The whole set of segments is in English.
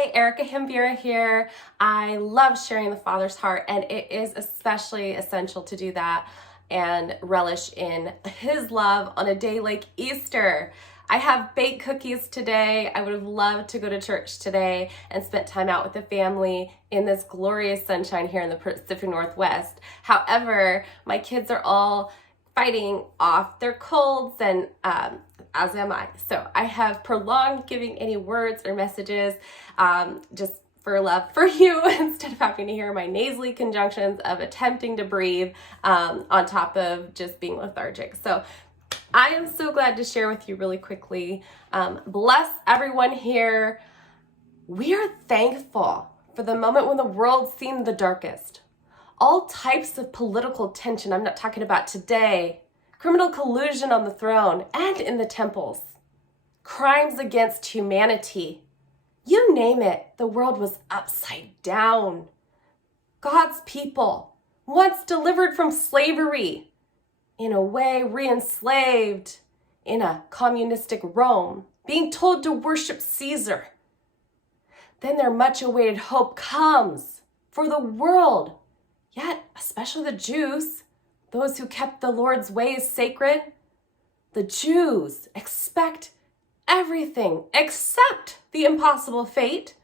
Hi, Erica Himbira here. I love sharing the Father's heart, and it is especially essential to do that and relish in His love on a day like Easter. I have baked cookies today. I would have loved to go to church today and spent time out with the family in this glorious sunshine here in the Pacific Northwest. However, my kids are all fighting off their colds, and as am I. So I have prolonged giving any words or messages just for love for you instead of having to hear my nasally conjunctions of attempting to breathe on top of just being lethargic. So I am so glad to share with you really quickly. Bless everyone here. We are thankful for the moment when the world seemed the darkest. All types of political tension, I'm not talking about today, criminal collusion on the throne and in the temples, crimes against humanity, you name it, the world was upside down. God's people, once delivered from slavery, in a way re-enslaved in a communistic Rome, being told to worship Caesar. Then their much-awaited hope comes for the world. Yet, especially the Jews, those who kept the Lord's ways sacred, the Jews expect everything except the impossible fate.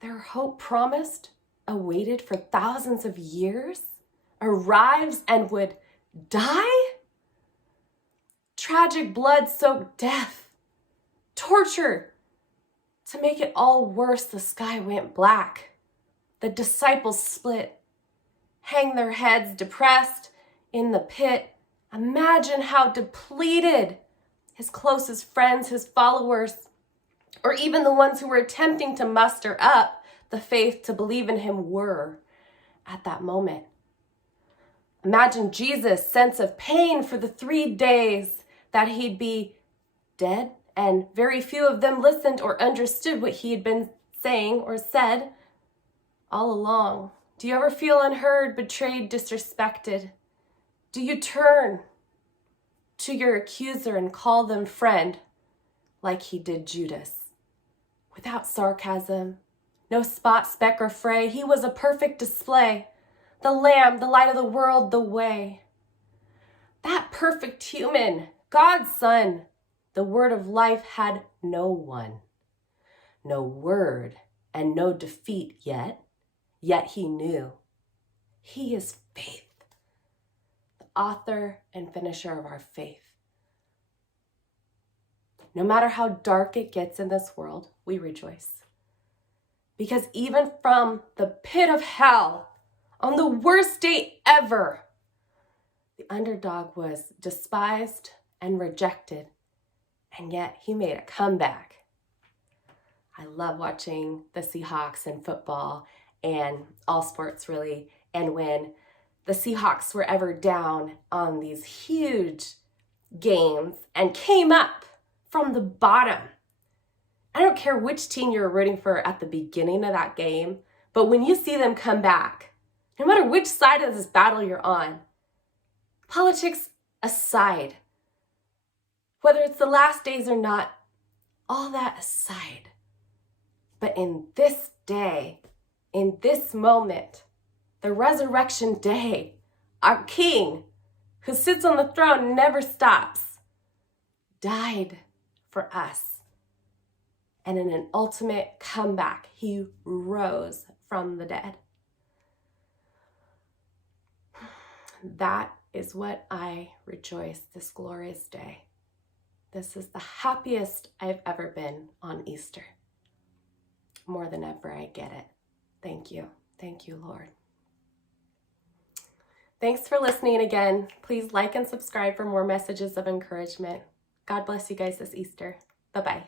Their hope promised, awaited for thousands of years, arrives and would die? Tragic blood-soaked death, torture. To make it all worse, the sky went black. The disciples split, hang their heads depressed in the pit. Imagine how depleted his closest friends, his followers, or even the ones who were attempting to muster up the faith to believe in him were at that moment. Imagine Jesus' sense of pain for the 3 days that he'd be dead, and very few of them listened or understood what he had been saying or said all along. Do you ever feel unheard, betrayed, disrespected? Do you turn to your accuser and call them friend like he did Judas? Without sarcasm, no spot, speck, or fray, he was a perfect display. The Lamb, the light of the world, the way. That perfect human, God's Son, the word of life, had no one, no word, and no defeat yet. Yet he knew he is faith, the author and finisher of our faith. No matter how dark it gets in this world, we rejoice. Because even from the pit of hell, on the worst day ever, the underdog was despised and rejected, and yet he made a comeback. I love watching the Seahawks in football and all sports really, and when the Seahawks were ever down on these huge games and came up from the bottom. I don't care which team you're rooting for at the beginning of that game, but when you see them come back, no matter which side of this battle you're on, politics aside, whether it's the last days or not, all that aside, but in this day, in this moment, the resurrection day, our King, who sits on the throne and never stops, died for us. And in an ultimate comeback, he rose from the dead. That is what I rejoice this glorious day. This is the happiest I've ever been on Easter. More than ever, I get it. Thank you. Thank you, Lord. Thanks for listening again. Please like and subscribe for more messages of encouragement. God bless you guys this Easter. Bye-bye.